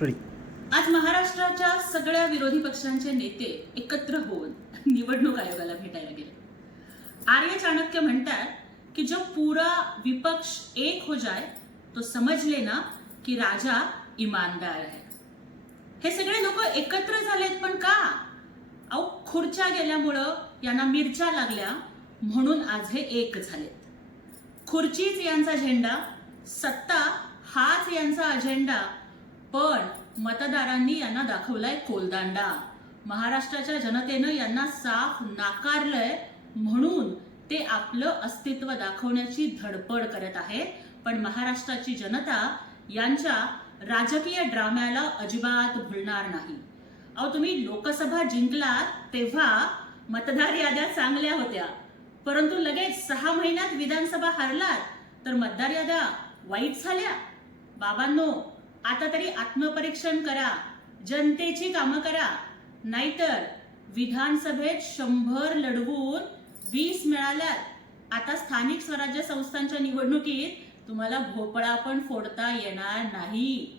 Ready. आज महाराष्ट्राच्या सगळ्या विरोधी पक्षांचे नेते एकत्र होऊन निवडणूक आयोगाला भेटायला गेले. आर्य चाणक्य म्हणतात की जो पूरा विपक्ष एक हो जाए तो समजले लेना की राजा इमानदार है हे सगळे लोक एकत्र झालेत पण का? अहो खुर्च्या गेल्यामुळं यांना मिरच्या लागल्या म्हणून आज हे एक झालेत. खुर्चीच यांचा झेंडा सत्ता हाच यांचा अजेंडा पण मतदारांनी यांना दाखवलाय कोलदांडा. महाराष्ट्राच्या जनतेनं यांना साफ नाकारलंय म्हणून ते आपलं अस्तित्व दाखवण्याची धडपड करत आहेत पण महाराष्ट्राची जनता यांच्या राजकीय ड्राम्याला अजिबात भुलणार नाही. अहो तुम्ही लोकसभा जिंकलात तेव्हा मतदार याद्या चांगल्या होत्या. परंतु लगेच सहा महिन्यात विधानसभा हरलात तर मतदार याद्या वाईट झाल्या. बाबांनो आता तरी आत्मपरीक्षण करा जनतेची कामं करा. नाहीतर विधानसभेत शंभर लढवून वीस मिळाल्यात. आता स्थानिक स्वराज्य संस्थांच्या निवडणुकीत तुम्हाला भोपळा पण फोडता येणार नाही.